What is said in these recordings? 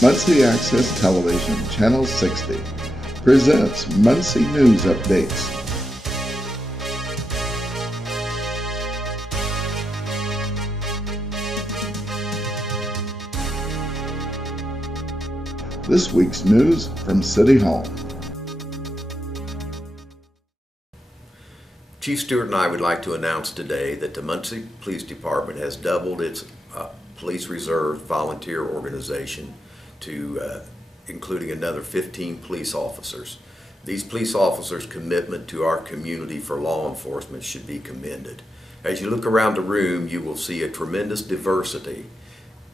Muncie Access Television, Channel 60, presents Muncie News Updates. This week's news from City Hall. Chief Stewart and I would like to announce today that the Muncie Police Department has doubled its police reserve volunteer organization to including another 15 police officers. These police officers' commitment to our community for law enforcement should be commended. As you look around the room, you will see a tremendous diversity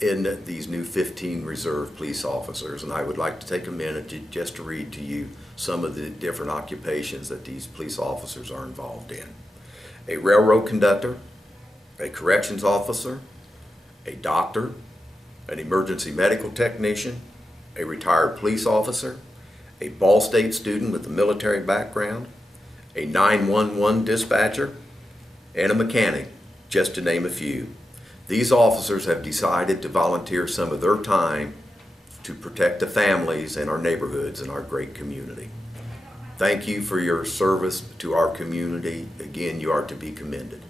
in these new 15 reserve police officers, and I would like to take a minute just to read to you some of the different occupations that these police officers are involved in. A railroad conductor, a corrections officer, a doctor, an emergency medical technician, a retired police officer, a Ball State student with a military background, a 911 dispatcher, and a mechanic, just to name a few. These officers have decided to volunteer some of their time to protect the families and our neighborhoods and our great community. Thank you for your service to our community. Again, you are to be commended.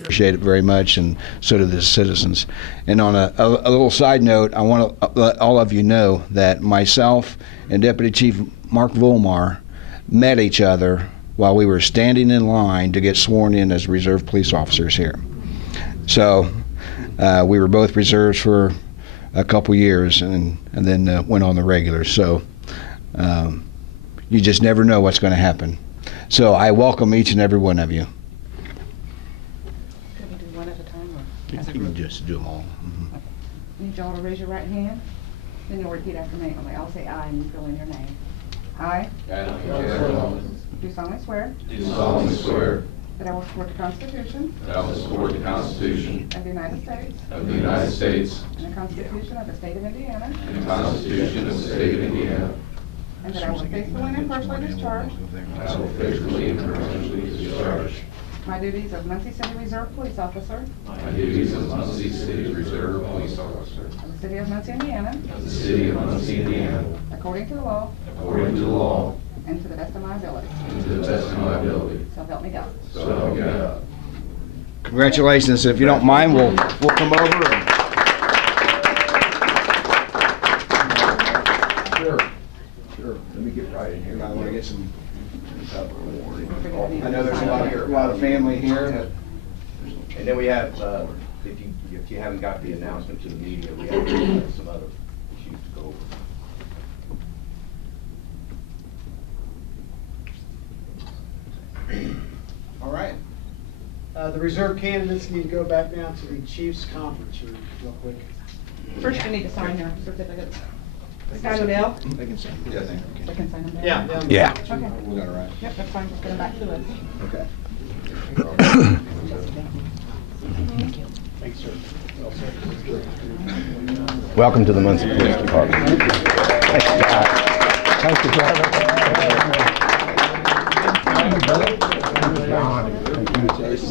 Appreciate it very much, and so do the citizens. And on a little side note, I want to let all of you know that myself and Deputy Chief Mark Volmar met each other while we were standing in line to get sworn in as reserve police officers here. So we were both reserves for a couple years and then went on the regular. So you just never know what's going to happen. So I welcome each and every one of you. Can we do one at a time, or as a You group? can just do them all. Okay. I need y'all to raise your right hand, then you'll repeat after me. I'll say aye and you fill in your name. I do solemnly swear that I will support the Constitution of the United States and the Constitution of the State of Indiana, and that I will faithfully and impartially discharge my duties of Muncie City Reserve Police Officer of the City of Muncie, Indiana, according to the law, and to the best of my ability. So help me God. Congratulations. If you don't mind, we'll come over. Sure. Let me get right in here. I want to get some. I know there's a lot of family here. And then we have, if you haven't got the announcement to the media, we have some other issues to go over. All right. The reserve candidates need to go back down to the Chiefs Conference room real quick. First, you need to sign your certificates. Scott Odell? They can sign. They can sign them there? Yeah. Okay. We got it right. Yep, that's fine. Just get them back to us. Okay. Thanks, sir. Welcome to the Muncie Police Department. Thank you, Trevor.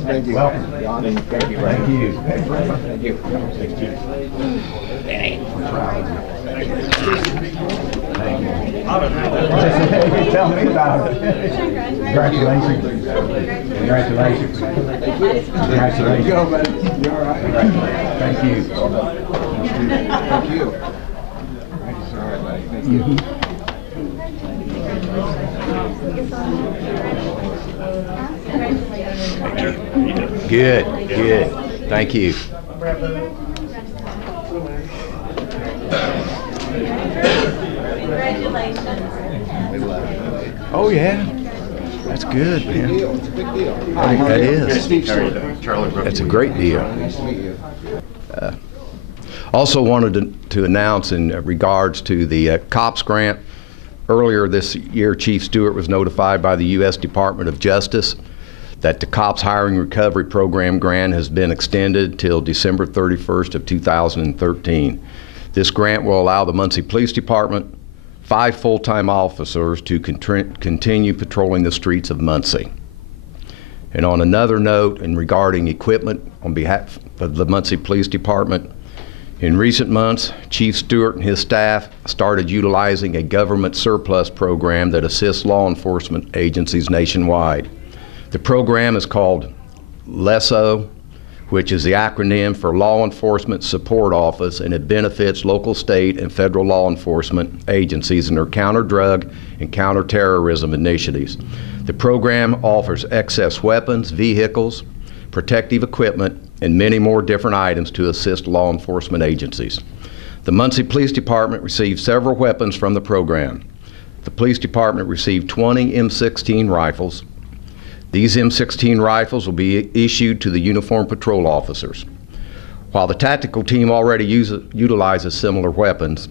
Thank you. Welcome. Thank you. Thank you. Thank you. Tell me about it. Congratulations. Congratulations. Congratulations. Go, buddy. You all right? Thank you. Thank you. All right, buddy. Thank you. Good. Thank you. Oh yeah, that's good, man. It's a big deal. That is. Steve Stewart. That's a great deal. Nice to meet you. Also wanted to announce in regards to the COPS grant. Earlier this year, Chief Stewart was notified by the U.S. Department of Justice that the COPS Hiring Recovery Program grant has been extended till December 31st of 2013. This grant will allow the Muncie Police Department 5 full-time officers to continue patrolling the streets of Muncie. And on another note, and regarding equipment on behalf of the Muncie Police Department, In recent months, Chief Stewart and his staff started utilizing a government surplus program that assists law enforcement agencies nationwide. The program is called LESO, which is the acronym for Law Enforcement Support Office, and it benefits local, state, and federal law enforcement agencies in their counter-drug and counter-terrorism initiatives. The program offers excess weapons, vehicles, protective equipment, and many more different items to assist law enforcement agencies. The Muncie Police Department received several weapons from the program. The police department received 20 M16 rifles. These M16 rifles will be issued to the uniformed patrol officers. While the tactical team already utilizes similar weapons,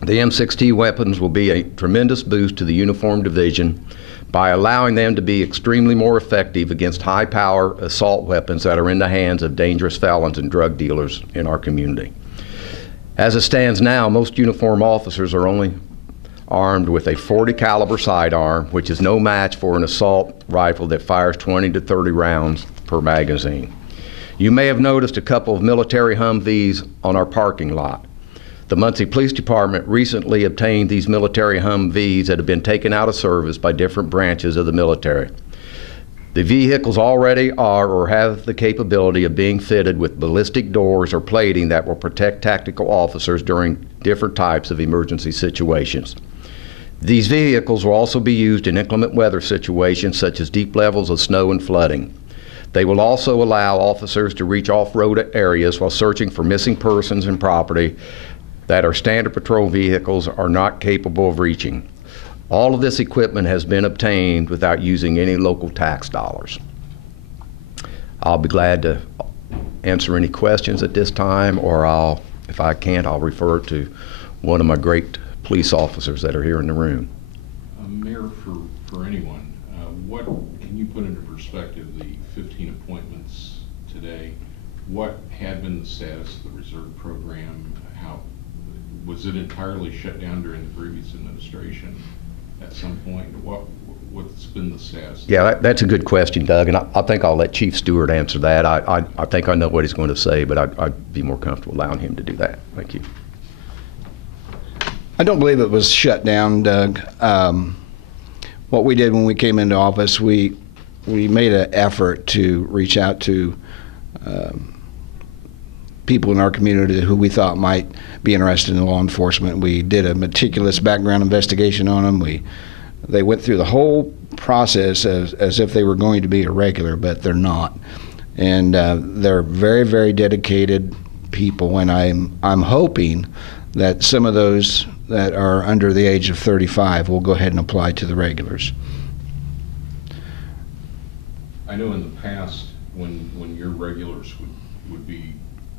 the M16 weapons will be a tremendous boost to the uniformed division by allowing them to be extremely more effective against high-power assault weapons that are in the hands of dangerous felons and drug dealers in our community. As it stands now, most uniformed officers are only armed with a .40 caliber sidearm, which is no match for an assault rifle that fires 20 to 30 rounds per magazine. You may have noticed a couple of military Humvees on our parking lot. The Muncie Police Department recently obtained these military Humvees that have been taken out of service by different branches of the military. The vehicles already are or have the capability of being fitted with ballistic doors or plating that will protect tactical officers during different types of emergency situations. These vehicles will also be used in inclement weather situations such as deep levels of snow and flooding. They will also allow officers to reach off-road areas while searching for missing persons and property that our standard patrol vehicles are not capable of reaching. All of this equipment has been obtained without using any local tax dollars. I'll be glad to answer any questions at this time, or if I can't, I'll refer to one of my great police officers that are here in the room. Mayor, for anyone, what can you put into perspective the 15 appointments today? What had been the status of the reserve program? How was it entirely shut down during the previous administration at some point? What's been the status? Yeah, that's a good question, Doug, and I think I'll let Chief Stewart answer that. I think I know what he's going to say, but I'd be more comfortable allowing him to do that. Thank you. I don't believe it was shut down, Doug. What we did when we came into office, we made an effort to reach out to people in our community who we thought might be interested in law enforcement. We did a meticulous background investigation on them. They went through the whole process as if they were going to be a regular, but they're not. And they're very, very dedicated people, and I'm hoping that some of those that are under the age of 35 will go ahead and apply to the regulars. I know in the past when your regulars would be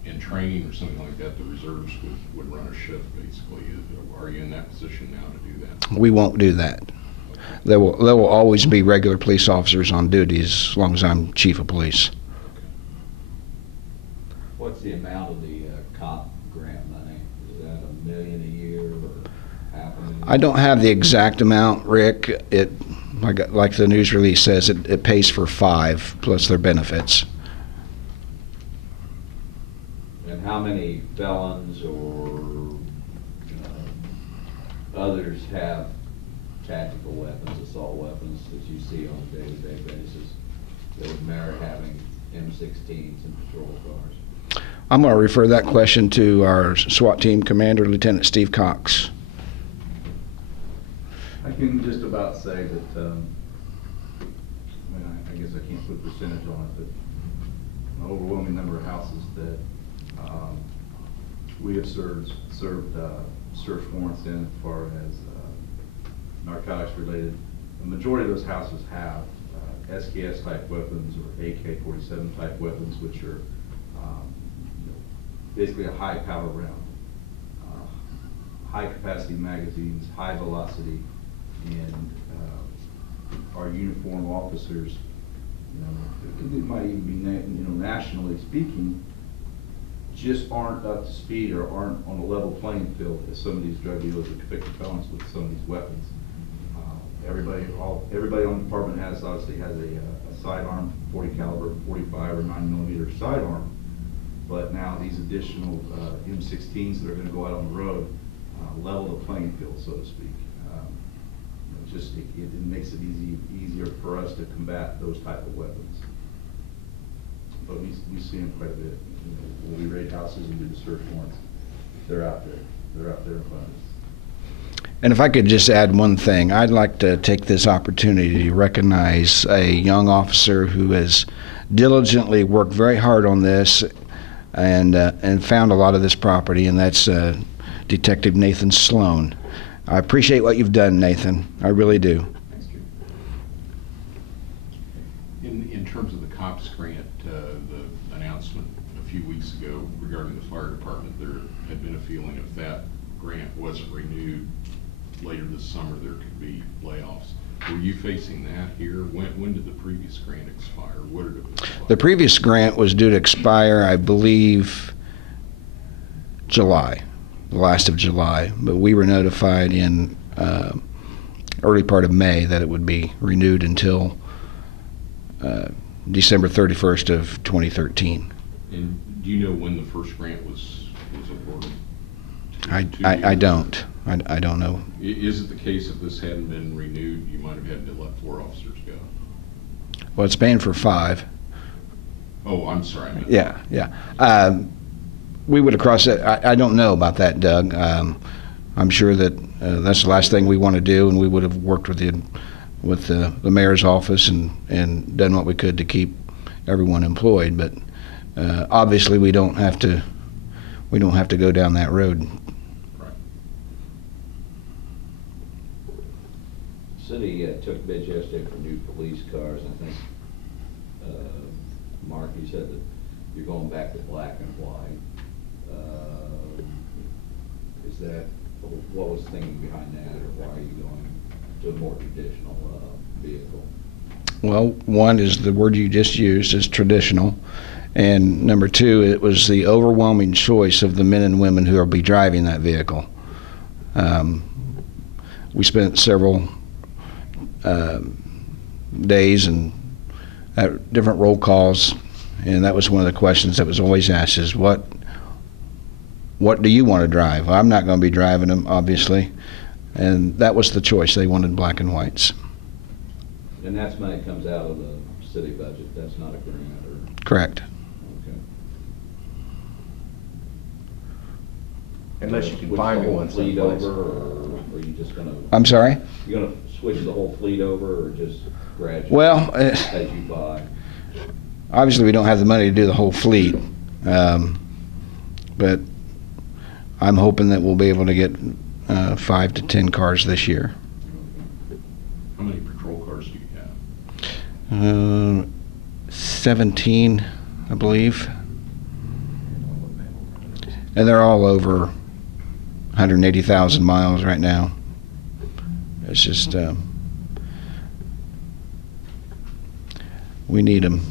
in training or something like that, the reserves would run a shift basically. Are you in that position now to do that? We won't do that. There will always be regular police officers on duty as long as I'm chief of police. What's the amount of the COP grant money? Is that $1 million a year or $500,000? I don't have the exact amount, Rick. It, like the news release says, it pays for 5 plus their benefits. And how many felons or others have tactical weapons, assault weapons that you see on a day-to-day basis that would merit having M16s and patrol cars? I'm going to refer that question to our SWAT team commander, Lieutenant Steve Cox. I can just about say that, I guess I can't put a percentage on it, but an overwhelming number of houses that we have served search warrants in as far as narcotics related. The majority of those houses have SKS type weapons or AK-47 type weapons, which are basically a high power round, high capacity magazines, high velocity, and our uniformed officers, it might even be nationally speaking, just aren't up to speed or aren't on a level playing field as some of these drug dealers or convicted felons with some of these weapons. Everybody on the department obviously has a sidearm, .40 caliber, .45 or 9mm sidearm, but now these additional M16s that are going to go out on the road level the playing field, so to speak. It makes it easier for us to combat those type of weapons. But we see them quite a bit. When we raid houses and do the search warrants, they're out there. They're out there in front of us. And if I could just add one thing, I'd like to take this opportunity to recognize a young officer who has diligently worked very hard on this and found a lot of this property, and that's Detective Nathan Sloan. I appreciate what you've done, Nathan. I really do. Thanks, in terms of the COPS grant, the announcement a few weeks ago regarding the fire department, there had been a feeling if that grant wasn't renewed later this summer, there could be layoffs. Were you facing that here? When did the previous grant expire? What did it expire? The previous grant was due to expire, I believe, July, the last of July, but we were notified in early part of May that it would be renewed until December 31st of 2013. And do you know when the first grant was awarded? I don't. I don't know. Is it the case if this hadn't been renewed, you might have had to let 4 officers go? Well, it's paying for 5. Oh, I'm sorry. Yeah. We would have crossed that. I don't know about that, Doug. I'm sure that that's the last thing we want to do, and we would have worked with the mayor's office and done what we could to keep everyone employed. But obviously, we don't have to go down that road. Right. City took bids yesterday for new police cars. I think, Mark, you said that you're going back to black and white. Is that, what was the thinking behind that, or why are you going to a more traditional vehicle? Well, one is the word you just used is traditional, and number 2, it was the overwhelming choice of the men and women who will be driving that vehicle. We spent several days and at different roll calls, and that was one of the questions that was always asked is, what do you want to drive? Well, I'm not going to be driving them, obviously, and that was the choice. They wanted black and whites. And that's money comes out of the city budget. That's not a grant, or? Correct. Okay. Unless you can Switch find the me whole one fleet someplace. over, or are you just gonna? I'm sorry? You're gonna switch the whole fleet over, or just gradually? Well, as you buy. obviously we don't have the money to do the whole fleet, but I'm hoping that we'll be able to get 5 to 10 cars this year. How many patrol cars do you have? 17, I believe. And they're all over 180,000 miles right now. It's just, we need them.